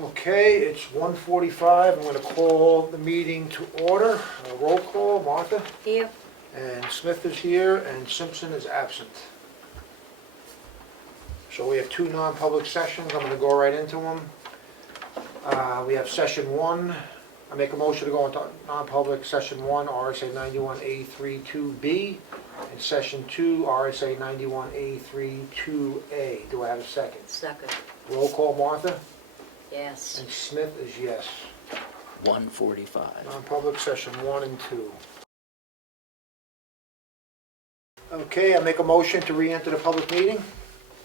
Okay, it's 1:45. I'm going to call the meeting to order. Roll call, Martha. Here. And Smith is here, and Simpson is absent. So we have two non-public sessions. I'm going to go right into them. We have session one. I make a motion to go into non-public session one, RSA 91A32B, and session two, RSA 91A32A. Do I have a second? Second. Roll call, Martha. Yes. And Smith is yes. 1:45. Non-public session 1 and 2. Okay, I make a motion to re-enter the public meeting.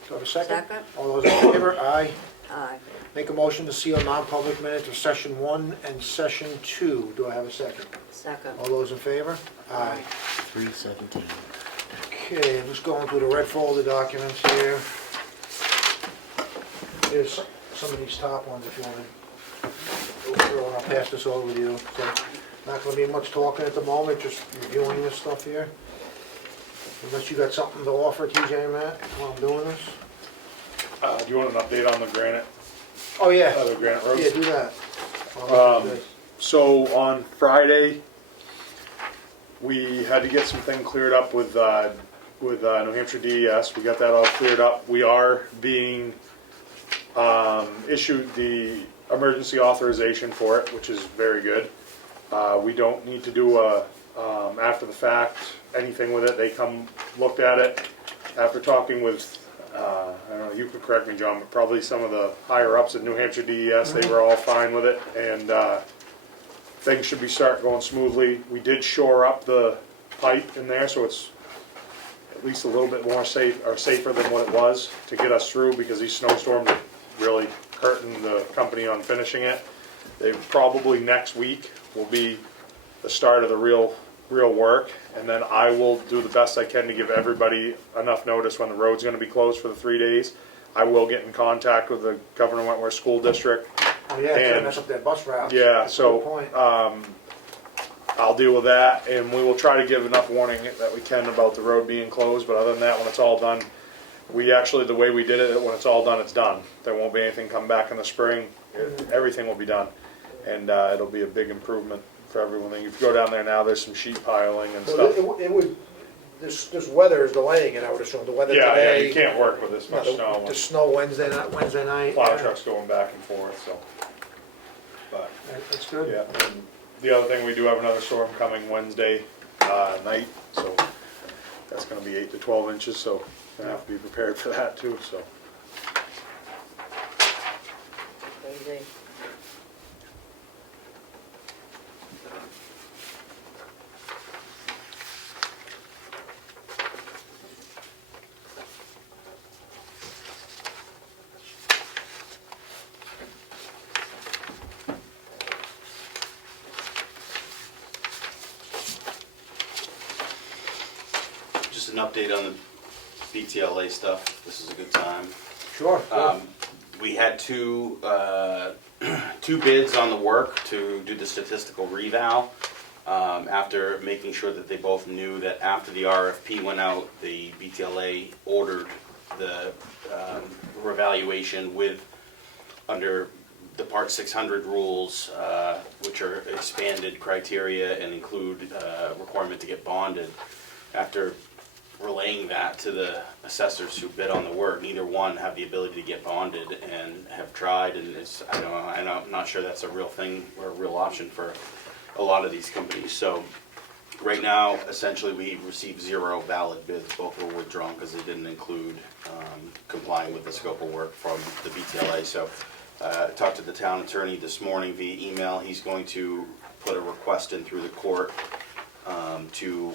Do I have a second? Second. All those in favor? Aye. Aye. Make a motion to seal non-public minutes of session 1 and session 2. Do I have a second? Second. All those in favor? Aye. 3:17. Okay, I'm just going through the red folder documents here. Here's some of these top ones if you want to go through, and I'll pass this over to you. So, not going to be much talking at the moment, just reviewing this stuff here. Unless you got something to offer, TJ and Matt, while I'm doing this? Do you want an update on the granite, Oh, yeah. other granite roads? Yeah, do that. So on Friday, we had to get some things cleared up with New Hampshire DES. We got that all cleared up. We are being issued the emergency authorization for it, which is very good. We don't need to do after the fact anything with it. They looked at it after talking with, I don't know, you could correct me, John, but probably some of the higher ups at New Hampshire DES, they were all fine with it, and things should be start going smoothly. We did shore up the pipe in there, so it's at least a little bit more safer than what it was to get us through, because these snowstorms are really hurting the company on finishing it. They probably next week will be the start of the real work, and then I will do the best I can to give everybody enough notice when the road's going to be closed for the 3 days. I will get in contact with the Governor Wentworth School District. Oh, yeah, trying to and- mess up that bus route. Yeah, That's a good so point. I'll deal with that, and we will try to give enough warning that we can about the road being closed, but other than that, when it's all done, the way we did it, when it's all done, it's done. There won't be anything come back in the spring. Everything will be done, and it'll be a big improvement for everyone. If you go down there now, there's some sheet piling and Well, stuff. it would, this weather is delaying it, I would assume. The weather Yeah, today. you can't work with this No, much snow. the snow Wednesday night. Plow yeah. trucks going back and forth, so. But, That's good. yeah, and the other thing, we do have another storm coming Wednesday night, so that's gonna be 8 to 12 inches, so gonna have to be prepared for that too, so. Crazy. Just an update on the BTLA stuff. This is a good time. Sure. We had two bids on the work to do the statistical reval. After making sure that they both knew that after the RFP went out, the BTLA ordered the revaluation under the Part 600 rules, which are expanded criteria and include requirement to get bonded. After relaying that to the assessors who bid on the work, neither one have the ability to get bonded and have tried, and I'm not sure that's a real thing or a real option for a lot of these companies. So right now, essentially, we received 0 valid bids. Both were withdrawn because they didn't include complying with the scope of work from the BTLA. So I talked to the town attorney this morning via email. He's going to put a request in through the court to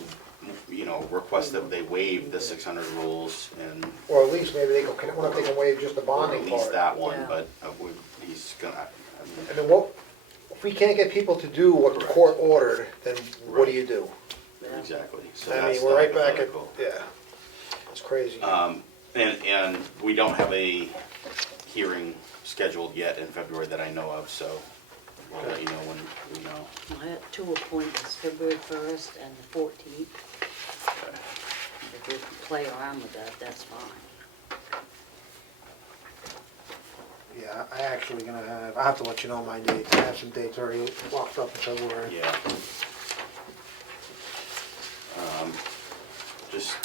request that they waive the 600 rules, and Or at least maybe they can, I wonder if they can waive just the or bonding at part. least that one, Yeah. but he's gonna, And then if we can't get people to do what the court ordered, then what do you do? Yeah. exactly. So I that's mean, we're the right back at, hypothetical. yeah, it's crazy. And we don't have a hearing scheduled yet in February that I know of, so we'll let you know when we know. I had 2 appointments, February 1st and the 14th. If we can play around with that, that's fine. Yeah, Yeah, I actually gonna have, I have to let you know my dates, I have some dates already locked up in February. Yeah. Just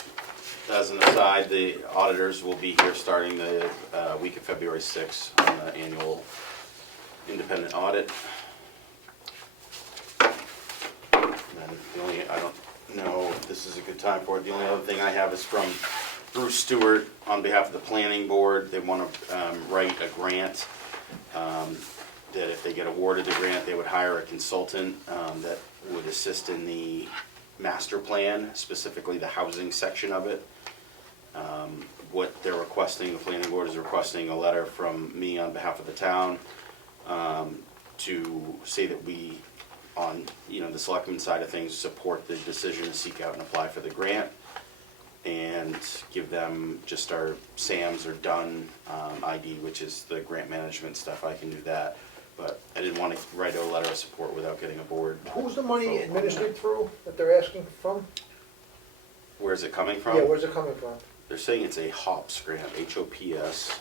as an aside, the auditors will be here starting the week of February 6th on the annual independent audit. And then the only, I don't know if this is a good time for it, the only other thing I have is from Bruce Stewart on behalf of the planning board. They want to write a grant, that if they get awarded the grant, they would hire a consultant that would assist in the master plan, specifically the housing section of it. What they're requesting, the planning board is requesting a letter from me on behalf of the town to say that we, on the selectmen side of things, support the decision to seek out and apply for the grant, and give them just our SAMs or DUN ID, which is the grant management stuff. I can do that, but I didn't want to write a letter of support without getting a board. Who's the money administered through that they're asking from? Where's it coming from? Yeah, where's it coming from? They're saying it's a HOPS grant, HOPS.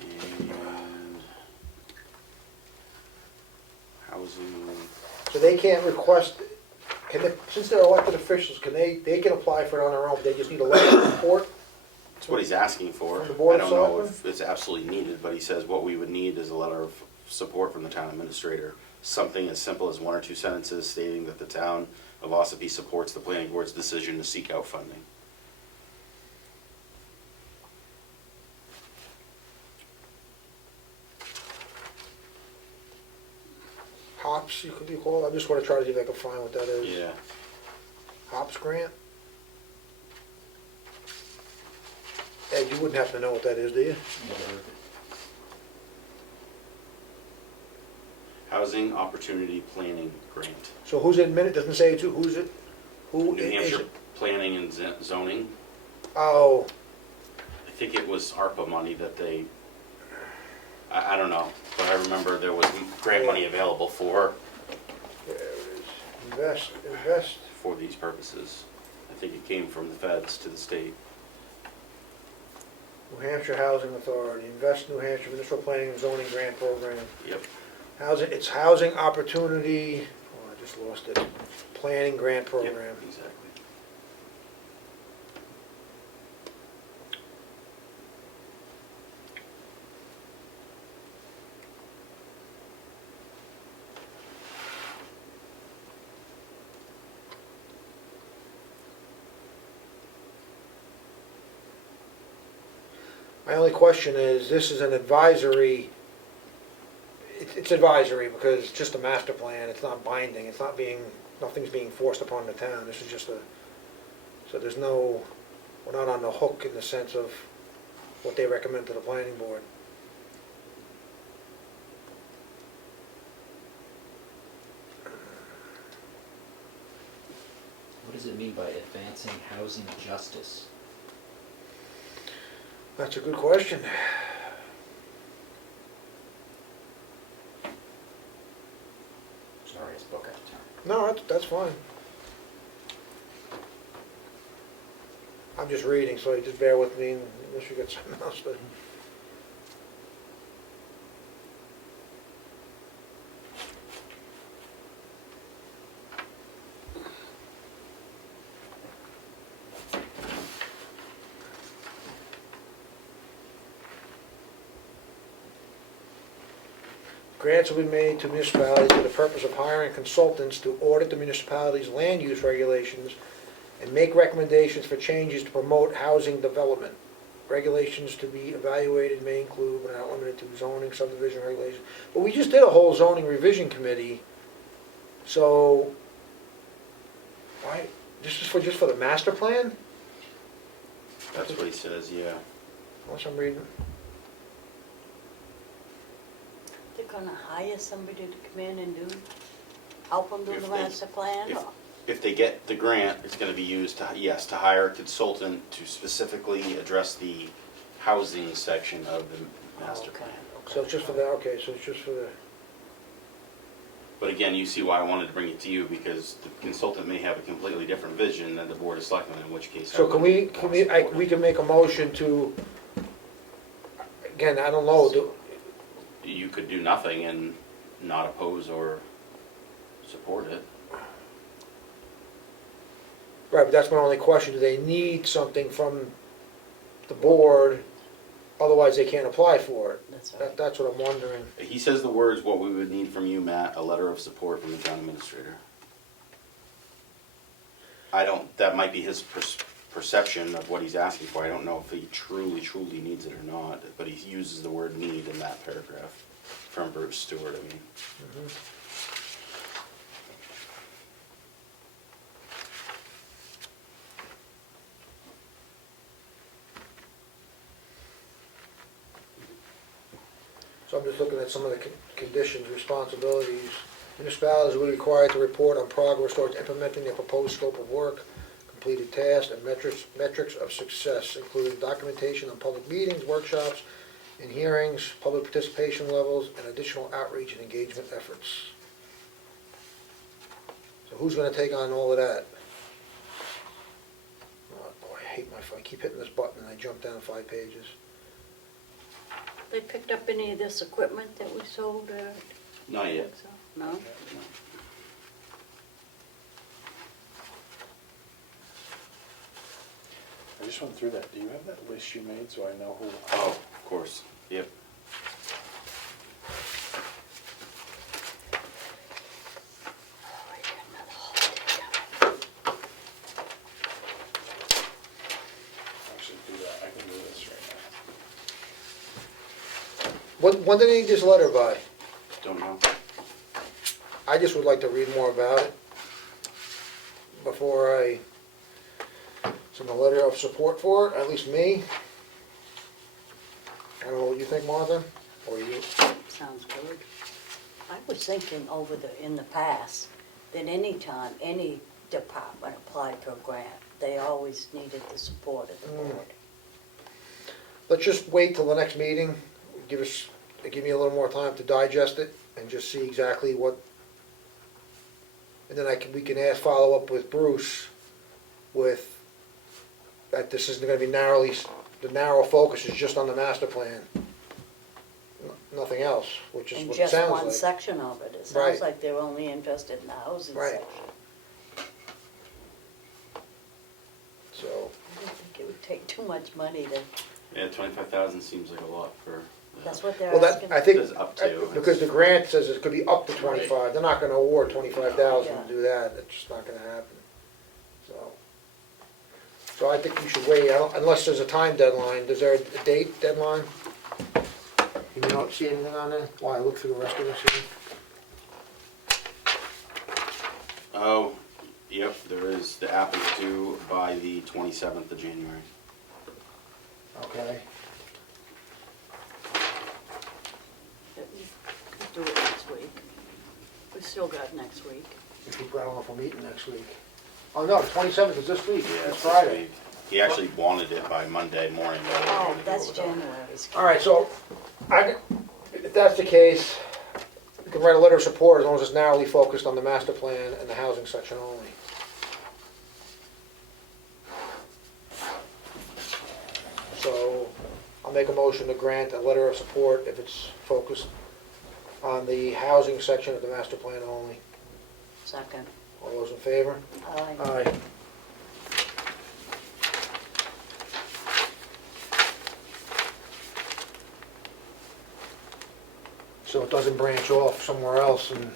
And housing, So they can't request, can they, since they're elected officials, they can apply for it on their own, they just need a letter of support? that's what he's asking for. From the Board I of don't know Selectmen? if it's absolutely needed, but he says what we would need is a letter of support from the town administrator. Something as simple as 1 or 2 sentences stating that the town of Ossipee supports the planning board's decision to seek out funding. HOPS, you could be called, I just wanna try to see if I can find what that is. Yeah. HOPS grant? Ed, you wouldn't happen to know what that is, do you? Never heard of it. Housing Opportunity Planning Grant. So who's it, doesn't say it's who's it? Who New is Hampshire it? Planning and Zoning. Oh, I think it was ARPA money that they, I don't know, but I remember there was grant money available for there it is. Invest. for these purposes. I think it came from the feds to the state. New Hampshire Housing Authority, Invest New Hampshire Municipal Planning and Zoning Grant Program. Yep. Housing, it's Housing Opportunity, oh, I just lost it, Planning Grant Yep, Program. exactly. My only question is, this is an advisory, it's advisory because it's just a master plan, it's not binding, it's not being, nothing's being forced upon the town, this is just a, so there's no, we're not on the hook in the sense of what they recommend to the planning board. What does it mean by advancing housing justice? That's a good question. Sorry, it's book out of time. No, that's fine. I'm just reading, so you just bear with me unless you get something else, but. Grants will be made to municipalities for the purpose of hiring consultants to audit the municipality's land use regulations and make recommendations for changes to promote housing development. Regulations to be evaluated may include, but not limited to, zoning, subdivision regulations. But we just did a whole zoning revision committee, so, why, this is just for the master plan? That's what he says, yeah. Unless I'm reading. They're gonna hire somebody to come in and help them do If the they- master plan, if- or? If they get the grant, it's gonna be used to, yes, to hire a consultant to specifically address the housing section of the master Okay, plan. So it's just for that, okay, so it's just for the, But again, you see why I wanted to bring it to you, because the consultant may have a completely different vision than the board of selectmen, in which case. I so can we, wouldn't want to support we it. can make a motion to, again, I don't know, you could do nothing and not oppose or support it. Right, but that's my only question, do they need something from the board, otherwise they can't apply for it? That's right. That's what I'm wondering. He says the words, what we would need from you, Matt, a letter of support from the town administrator. I don't, that might be his perception of what he's asking for. I don't know if he truly needs it or not, but he uses the word need in that paragraph from Bruce Stewart, I mean. So I'm just looking at some of the conditions, responsibilities. Municipalities will be required to report on progress towards implementing their proposed scope of work, completed tasks, and metrics of success, including documentation on public meetings, workshops, and hearings, public participation levels, and additional outreach and engagement efforts. So who's gonna take on all of that? Oh boy, I hate I keep hitting this button and I jump down 5 pages. They picked up any of this equipment that we sold, Not yet. No? I just went through that. Do you have that list you made so I know who? Oh, of course, yep. Actually, do that. I can do this right When did they need this letter by? Don't know. I just would like to read more about it before I send a letter of support for it, at least me. I don't know what you think, Martha, or you. Sounds good. I was thinking in the past, that any time any department applied for a grant, they always needed the support of the board. Let's just wait till the next meeting, give me a little more time to digest it and just see exactly what, and then we can follow up with Bruce with, that this isn't gonna be the narrow focus is just on the master plan. Nothing else, which is And what it just sounds one like. section of it. It Right. sounds like they're only interested in the housing Right. section. So, I don't think it would take too much money to, Yeah, 25,000 seems like a lot for. that's what they're well, asking. I think, Says up to. because the grant says it could be up to 25, they're not gonna award 25,000 Yeah. to do that, it's just not gonna happen, so I think we should wait, unless there's a time deadline, is there a date deadline? You don't see anything on there? Why, look through the rest of this here? Oh, yep, there is, the app is due by the 27th of January. Okay, We'll do it next week. We still got next week. if we, I don't know if we're meeting next week. Oh, no, the 27th is this week, Yeah, it's it's this Friday. week. He actually wanted it by Monday morning. but I Oh, wanted to that's go with that. January's. All right, so, if that's the case, we can write a letter of support as long as it's narrowly focused on the master plan and the housing section only. So, I'll make a motion to grant a letter of support if it's focused on the housing section of the master plan only. Second. All those in favor? Aye. Aye. So it doesn't branch off somewhere else and.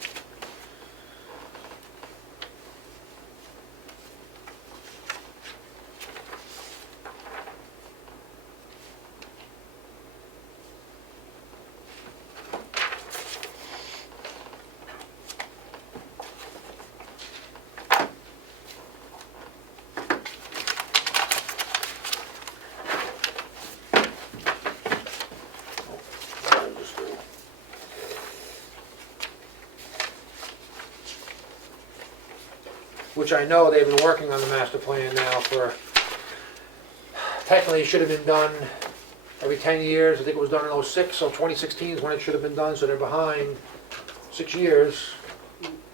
Which I know they've been working on the master plan now for, technically it should have been done every 10 years. I think it was done in '06, so 2016 is when it should have been done, so they're behind 6 years.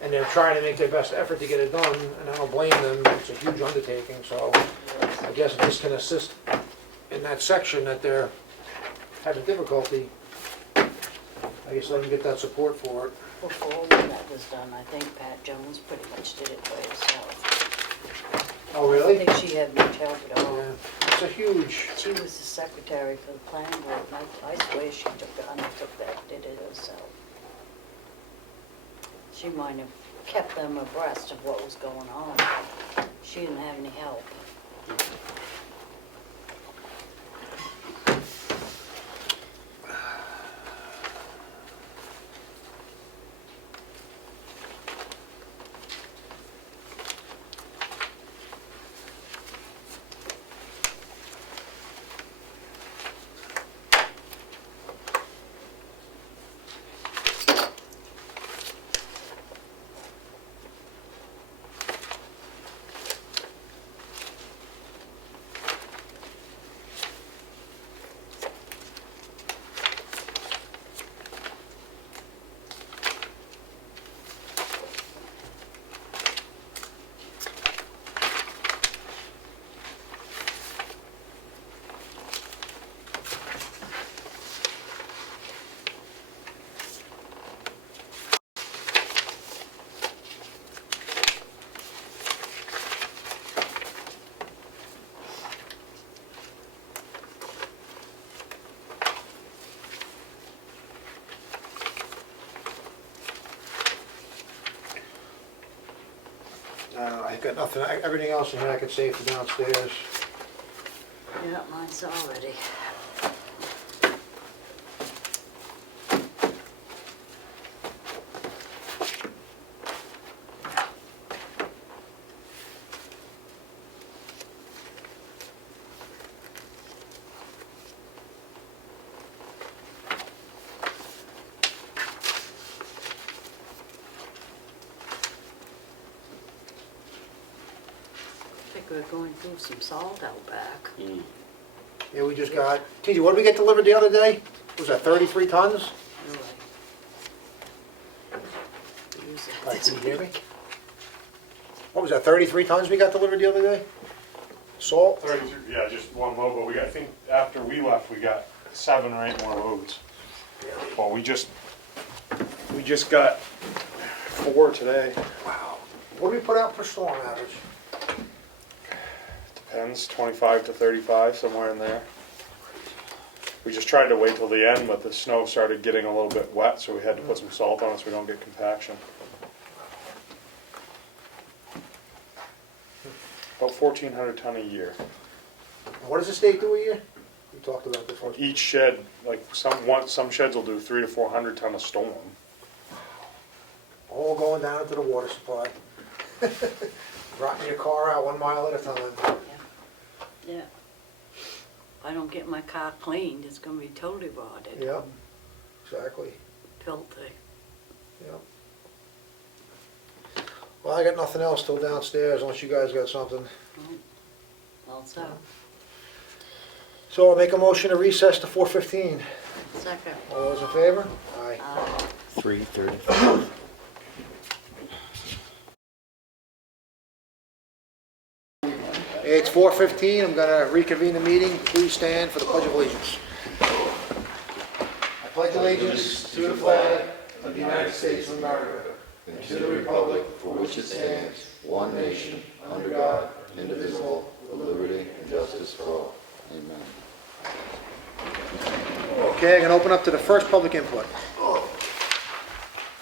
And they're trying to make their best effort to get it done, and I don't blame them, it's a huge undertaking, so I guess if this can assist in that section that they're having difficulty, I guess let him get that support for it. Before when that was done, I think Pat Jones pretty much did it by herself. Oh, I really? think she had much help at all. Yeah, it's a huge, She was the secretary for the planning board, and I swear she undertook that, did it herself. She might have kept them abreast of what was going on. She didn't have any help. I got nothing, everything else in here I could save for downstairs. Yeah, mine's already. I think we're going through some salt out back. Mm. Yeah, we just got, TJ, what did we get delivered the other day? Was that 33 tons? Really. Use Right, that can you hear me? What was that, 33 tons we got delivered the other day? Salt? 33, yeah, just one load, but I think after we left, we got 7 or 8 more loads. Well, we just got 4 today. Wow. What do we put out per storm average? Depends, 25 to 35, somewhere in there. We just tried to wait till the end, but the snow started getting a little bit wet, so we had to put some salt on it so we don't get compaction. About 1,400 ton a year. And what does the state do a year? We talked about this one. Each shed, like some sheds will do 300 to 400 ton a storm. All going down into the water supply. Rotting your car out 1 mile at a time. Yeah. If I don't get my car cleaned, it's gonna be totally rotted. Yeah, exactly. Filthy. Yeah. Well, I got nothing else till downstairs unless you guys got something. Also, So I'll make a motion to recess to 4:15. second. All those in favor? Aye. 3:35. It's 4:15, I'm gonna reconvene the meeting. Please stand for the Pledge of Allegiance. I pledge allegiance to the flag of the United States of America and to the republic for which it stands, one nation, under God, indivisible, with liberty and justice for all. Amen. Okay, I'm gonna open up to the first public input.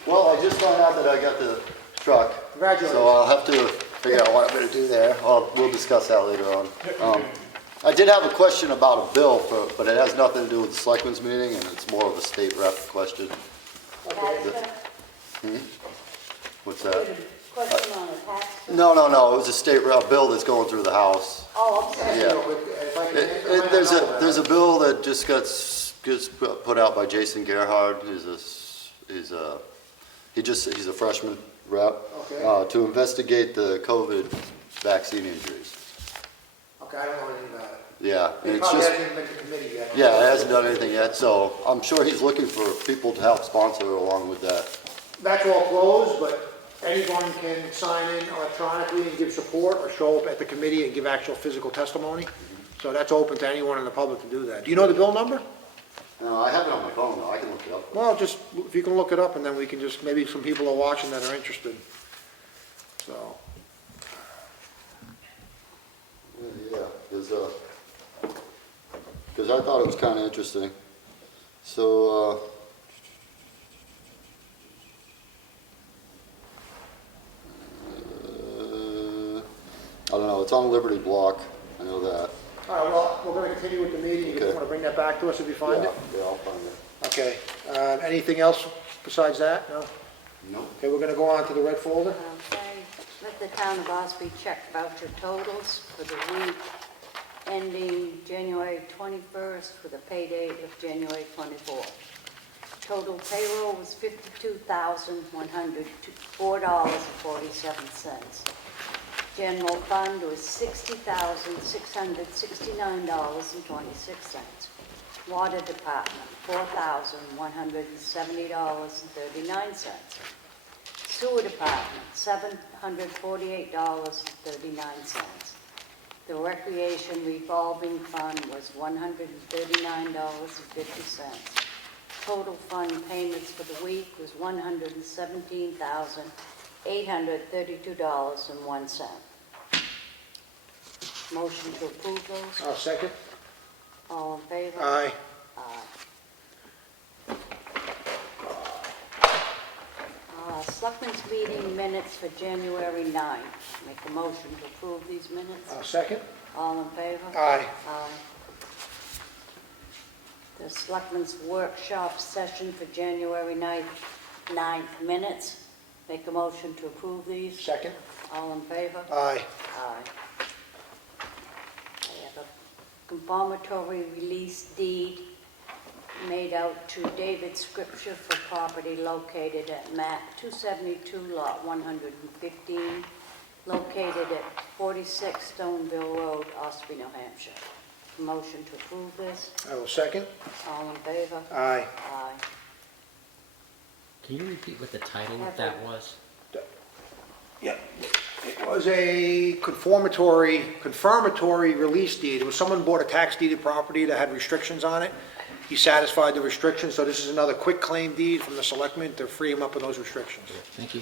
Well, I just found out that I got the truck. Congratulations. So I'll have to figure out what I'm gonna do there. We'll discuss that later on. I did have a question about a bill, but it has nothing to do with the selectmen's meeting, and it's more of a state rep question. What's that? Question on the tax. No, it was a state rep bill that's going through the House. Oh, I'm sorry. Yeah. There's a bill that just gets put out by Jason Gerhard. He's a freshman rep, Okay. to investigate the COVID vaccine injuries. Okay, I don't know anything about it. Yeah, and It it's probably just, hasn't even been to committee yet. yeah, it hasn't done anything yet, so I'm sure he's looking for people to help sponsor along with that. That's all closed, but anyone can sign in electronically and give support or show up at the committee and give actual physical testimony. So that's open to anyone in the public to do that. Do you know the bill number? No, I have it on my phone, though, I can look it up. Well, just, if you can look it up, and then we can just, maybe some people are watching that are interested. So, Yeah, because I thought it was kind of interesting. So, I don't know, it's on Liberty Block, I know that. all right, well, we're gonna continue with the meeting. You Okay. wanna bring that back to us if you find Yeah, it? yeah, I'll find it. Okay, anything else besides that? No? Nope. Okay, we're gonna go on to the red folder. Okay, let the town of Ossipee check voucher totals for the week ending January 21st for the pay date of January 24th. Total payroll was $52,104.47. General fund was $60,669.26. Water department, $4,170.39. Sewer department, $748.39. The recreation revolving fund was $139.50. Total fund payments for the week was $117,832.01. Motion to approve those. I'll second. All in favor? Aye. Aye. Selectmen's meeting minutes for January 9th. Make a motion to approve these minutes. I'll second. All in favor? Aye. Aye. The Selectmen's workshop session for January 9th minutes. Make a motion to approve these. Second. All in favor? Aye. Aye. I have a confirmatory release deed made out to David Scripture for property located at map 272, lot 115, located at 46 Stoneville Road, Ossipee, New Hampshire. Motion to approve this. I will second. All in favor? Aye. Aye. Can you repeat what the title of that was? Yeah, it was a confirmatory release deed. It was someone bought a tax deeded property that had restrictions on it. He satisfied the restrictions, so this is another quick claim deed from the selectmen to free him up of those restrictions. Thank you.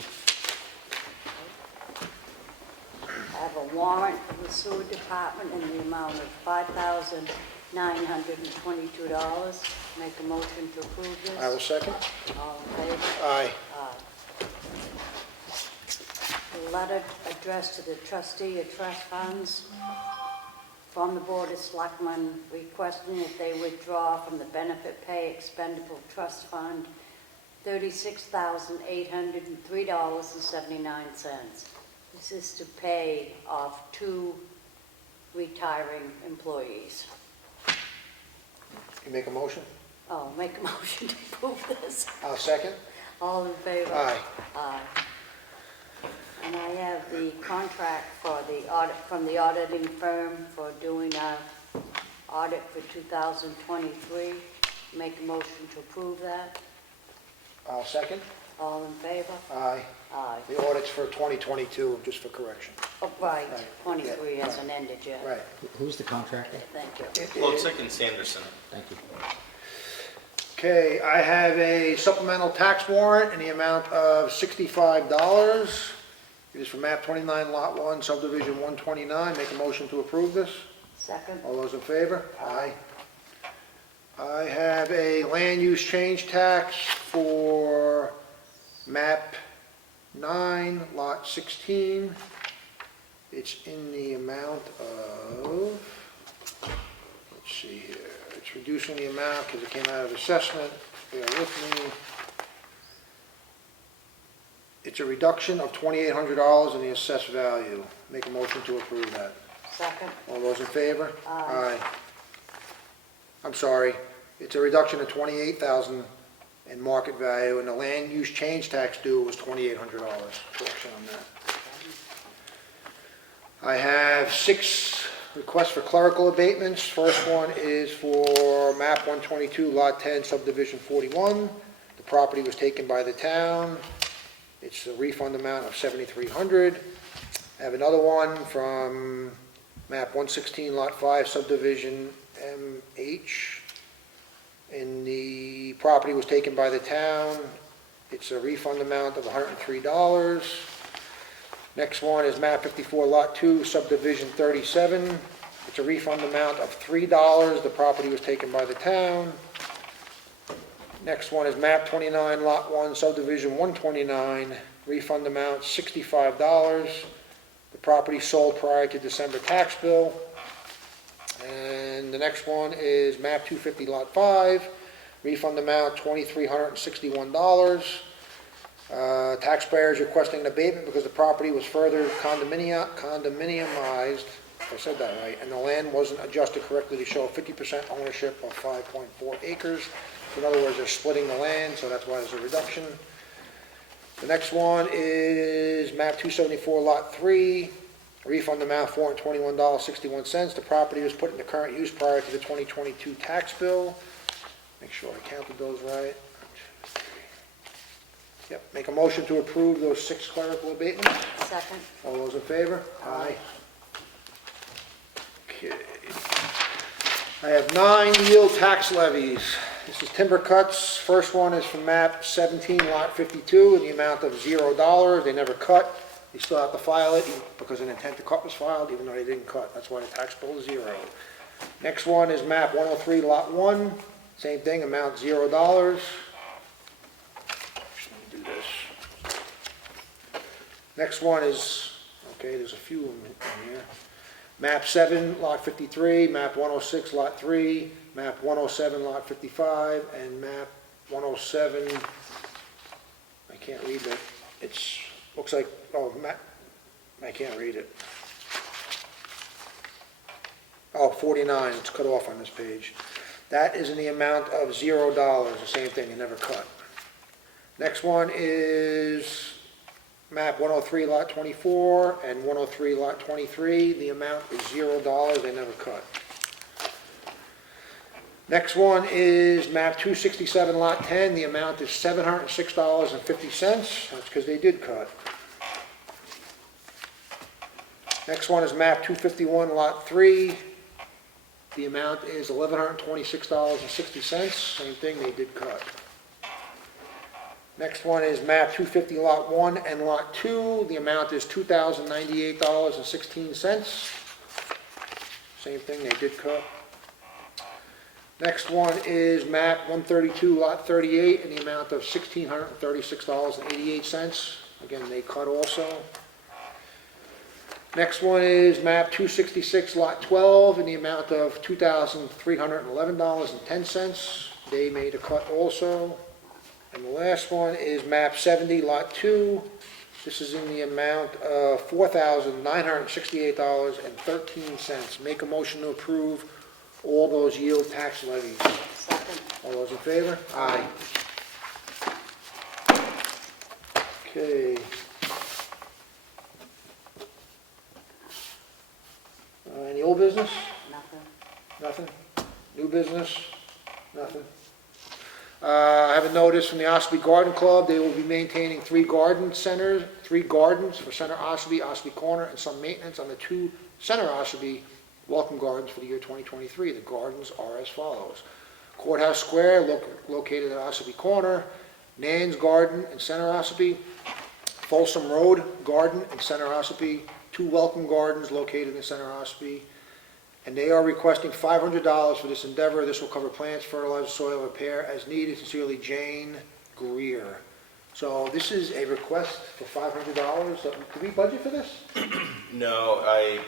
I have a warrant for the sewer department in the amount of $5,922. Make a motion to approve this. I will second. All in favor? Aye. Aye. A letter addressed to the trustee of trust funds from the Board of Selectmen requesting that they withdraw from the benefit pay expendable trust fund $36,803.79. This is to pay off 2 retiring employees. You make a motion? Oh, make a motion to approve this. I'll second. All in favor? Aye. Aye. And I have the contract for the audit, from the auditing firm for doing our audit for 2023. Make a motion to approve that. I'll second. All in favor? Aye. Aye. The audit's for 2022, just for correction. Oh, right, Right. 23 Yeah, hasn't ended yet. Right. Who's the contractor? Thank you. Looks like in Sanderson. Thank you. Okay, I have a supplemental tax warrant in the amount of $65. It is for map 29, lot 1, subdivision 129. Make a motion to approve this. Second? All those in favor? Aye. I have a land use change tax for map 9, lot 16. It's in the amount of, let's see here, it's reducing the amount because it came out of assessment. Bear with me. It's a reduction of $2,800 in the assessed value. Make a motion to approve that. Second? All those in favor? Aye. I'm sorry, it's a reduction of $28,000 in market value, and the land use change tax due was $2,800. Correction on that. I have 6 requests for clerical abatements. First one is for map 122, lot 10, subdivision 41. The property was taken by the town. It's a refund amount of $7,300. I have another one from map 116, lot 5, subdivision MH, and the property was taken by the town. It's a refund amount of $103. Next one is map 54, lot 2, subdivision 37. It's a refund amount of $3. The property was taken by the town. Next one is map 29, lot 1, subdivision 129. Refund amount $65. The property sold prior to December tax bill. And the next one is map 250, lot 5. Refund amount $2,361. Taxpayers requesting an abatement because the property was further condominiumized, if I said that right, and the land wasn't adjusted correctly to show 50% ownership of 5.4 acres. So in other words, they're splitting the land, so that's why there's a reduction. The next one is map 274, lot 3. Refund amount $421.61. The property was put into current use prior to the 2022 tax bill. Make sure I counted those right. Yep, make a motion to approve those 6 clerical abatements. Second. All those in favor? Aye. Okay. I have 9 yield tax levies. This is timber cuts. First one is from map 17, lot 52, in the amount of $0. They never cut. You still have to file it because an intent to cut was filed, even though they didn't cut. That's why the tax bill is 0. Next one is map 103, lot 1. Same thing, amount $0. Let me do this. Next one is, okay, there's a few of them in here. Map 7, lot 53, map 106, lot 3, map 107, lot 55, and map 107, I can't read that. It's, looks like, oh, map, I can't read it. Oh, 49, it's cut off on this page. That is in the amount of $0, the same thing, you never cut. Next one is map 103, lot 24, and 103, lot 23. The amount is $0, they never cut. Next one is map 267, lot 10. The amount is $706.50. That's because they did cut. Next one is map 251, lot 3. The amount is $1,126.60. Same thing, they did cut. Next one is map 250, lot 1 and lot 2. The amount is $2,098.16. Same thing, they did cut. Next one is map 132, lot 38, in the amount of $1,636.88. Again, they cut also. Next one is map 266, lot 12, in the amount of $2,311.10. They made a cut also. And the last one is map 70, lot 2. This is in the amount of $4,968.13. Make a motion to approve all those yield tax levies. Second. All those in favor? Aye. Okay. Any old business? Nothing. Nothing? New business? Nothing? I have a notice from the Ossipee Garden Club. They will be maintaining 3 gardens for Center Ossipee, Ossipee Corner, and some maintenance on the 2 Center Ossipee welcome gardens for the year 2023. The gardens are as follows: Courthouse Square, located at Ossipee Corner; Nan's Garden in Center Ossipee; Folsom Road Garden in Center Ossipee; 2 welcome gardens located in Center Ossipee. And they are requesting $500 for this endeavor. This will cover plants, fertilizer, soil repair as needed. Sincerely, Jane Greer. So this is a request for $500. Did we budget for this? No, I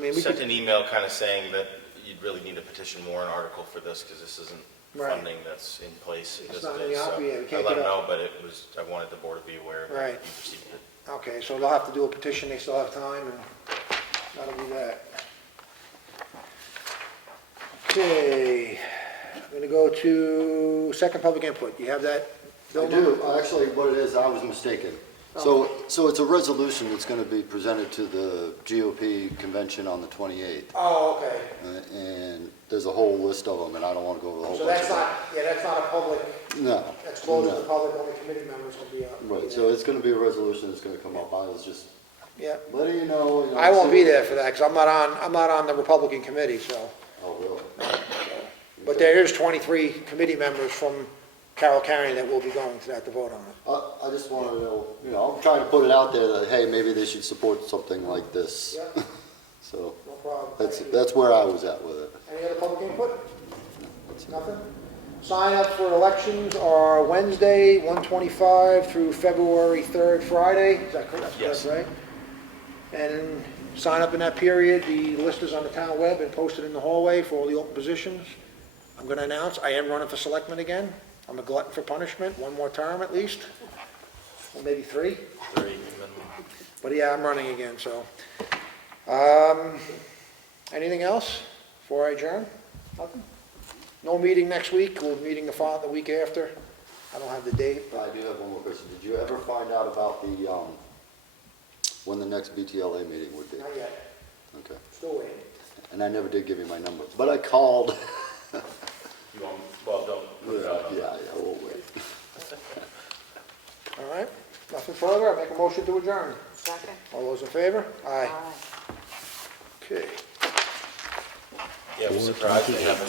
mean, we sent could, an email kind of saying that you'd really need a petition warrant article for this because this isn't Right. funding that's in place. It's as not it in is. the So op yet. We can't I let get them up. know, but I wanted the board to be aware that Right. you received it. okay, so they'll have to do a petition. They still have time, and that'll be that. Okay, I'm going to go to second public input. Do you have that, Bill? I do, actually, what it is, I was mistaken. So it's a resolution that's gonna be presented to the GOP convention on the 28th. Oh, okay. And there's a whole list of them, and I don't wanna go over the whole So bunch that's of them. not, yeah, that's not a public, No. that's closed to no. the public, only committee members will be up. Right, so it's gonna be a resolution that's gonna come up. I was just Yeah, letting you know. I won't be there for that, because I'm not on the Republican committee, so. Oh, really? But there is 23 committee members from Carroll County that will be going to that to vote on it. I just want to know, I'm trying to put it out there that, hey, maybe they should support something like this. Yeah, So no problem. that's where I was at with it. Any other public input? Nothing? Sign up for elections are Wednesday, 1/25 through February 3rd, Friday. Is that correct? Yes. That's right. And sign up in that period. The list is on the town web and posted in the hallway for all the open positions. I'm going to announce I am running for selectman again. I'm a glutton for punishment, one more term at least, or maybe 3. But yeah, I'm running again, so. Anything else before I adjourn? Nothing? No meeting next week, we'll be meeting the week after. I don't have the date, I do have one more question. Did you ever find out about the, when the next BTLA meeting would be? not yet, Okay. still waiting. And I never did give you my number, but I called. You want, well, don't. Yeah, we'll wait. All right, nothing further, I make a motion to adjourn. Second? All those in favor? Aye. Aye. Okay. Yeah, we're surprised they haven't